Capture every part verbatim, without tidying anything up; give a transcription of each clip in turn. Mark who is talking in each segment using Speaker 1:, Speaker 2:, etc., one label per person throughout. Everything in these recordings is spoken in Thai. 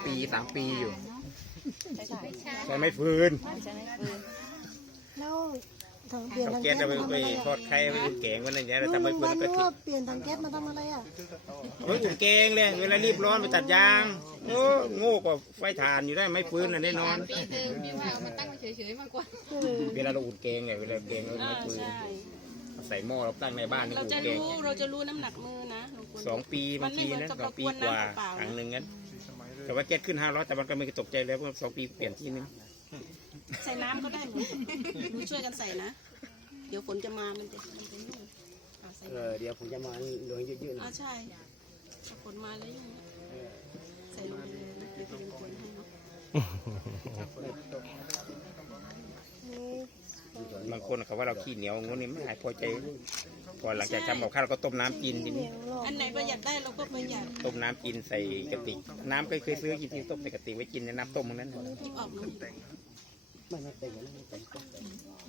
Speaker 1: ปีสามปีอยู่
Speaker 2: ใช่ใช่
Speaker 1: ใช้ไม่ฟืน
Speaker 2: ใช่ไหมปืน
Speaker 3: แล้วถังเปลี่ยน
Speaker 1: เอา
Speaker 3: ถัง
Speaker 1: แก๊
Speaker 3: แก๊
Speaker 1: ส
Speaker 3: ส
Speaker 1: เอา
Speaker 3: มา
Speaker 1: ไป
Speaker 3: ทำอะไร
Speaker 1: ทอ
Speaker 3: อ่ะ
Speaker 1: ดไข่ไปอุ่นแกงวันนั้นเนี่ยเรา
Speaker 3: ลุ
Speaker 1: ทำ
Speaker 3: ง
Speaker 1: ไม่ฟื
Speaker 3: วัน น
Speaker 1: ไป
Speaker 3: รู้
Speaker 1: ทิ้ง
Speaker 3: ว่าเปลี่ยนถังแก๊สมาทำอะไรอ่ะ
Speaker 1: เฮ้ยอุ่นแกงเลยเวลารีบร้อนไปตัดยางโอ้โง่กว่าไฟถ่านอยู่ได้ไม่ฟืนอ่ะแน่นอน
Speaker 4: ปีหนึ่งพี่ว่ามันตั้งเฉยๆมากกว่า
Speaker 3: เออ
Speaker 1: เวลาเราอุ่นแกงไงเวลาแกงเราไม่ฟืน
Speaker 2: ใช่
Speaker 1: ใส่หม้อเราตั้งในบ้านนี่
Speaker 2: เรา
Speaker 1: อุ่น
Speaker 2: จะ
Speaker 1: แกง
Speaker 2: รู้เราจะรู้น้ำหนักมือนะหลวงปู่
Speaker 1: สองปีบางทีนะสองปีกว่าครั้งหนึ่งงั้นแต่ว่าแก๊สขึ้นห้าร้อยแต่มันก็ไม่ตกใจแล้วเพราะสองปีเปลี่ยนทีนึง
Speaker 2: ใส่น้ำก็ได้หนูหนูช่วยกันใส่นะ เดี๋ยวฝนจะมามันจะมันจะยุ่งอ่ะใส่
Speaker 5: เออเดี๋ยวผมจะมาลงเยอะๆ
Speaker 2: อ่า
Speaker 5: นะ
Speaker 2: ใช่ถ้าฝนมาแล้วยุ่งใส่ลงไปเลยนะเดี๋ยวพี่ลงฝนให้เนาะ
Speaker 3: นี่
Speaker 1: บางคนเขาว่าเราขี้เหนียวงนนี่ไม่หายพอใจพอหลังจากทำกับข้าวเราก็ต้มน้ำกินที
Speaker 3: เหนี
Speaker 1: นี้
Speaker 3: ยวหรอก
Speaker 2: อันไหนประหยัดได้เราก็ประหยัด
Speaker 1: ต้มน้ำกินใส่กระติกน้ำก็เคยซื้อกินที่ต้มใส่กระติกไว้กินในน้ำต้มทั้งนั้น
Speaker 2: หยิบออกหนู
Speaker 5: ไม่ไม่แต่งไม่แต่งต้องแต่ง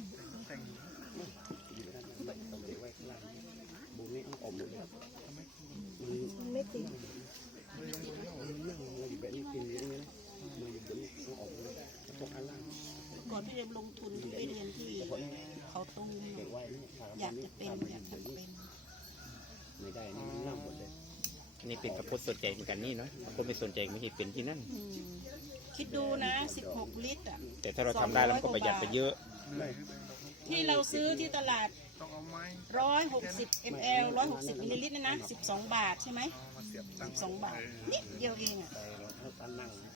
Speaker 5: อยู่ด้านหลังต้องเก็บไว้ข้างล่างบูมนี่ต้องอมหมดเลยมัน
Speaker 3: มันไม่ติด
Speaker 5: มันนั่งเราอยู่แบบนี้กินอย่างนี้นะมันอยู่แบบนี้ต้องอมเลยพวกอันล่าง
Speaker 2: ก่อนที่จะลงทุนไปเรียนที่เขาตูม
Speaker 5: เก็บไว้นี่
Speaker 2: อยากจะเป็นอยากจะเป็น
Speaker 5: ไม่ได้นี่มันน้ำหมดเลย
Speaker 1: นี่เป็นกระพดสนใจเหมือนกันนี่เนาะบางคนไม่สนใจไม่เห็นเป็นที่นั่น
Speaker 2: อืมคิดดูนะสิบหกลิตรอ่ะ
Speaker 1: แต่ถ้าเราทำได้แล้วมันก็ประหยัดไปเยอะ
Speaker 2: ที่เราซื้อที่ตลาดร้อยหกสิบมลร้อยหกสิบมิลลิลิตรนะนะสิบสองบาทใช่ไหมสิบสองบาทนิดเดียวเองอ่ะ
Speaker 5: แต่เราถ้านั่งนะ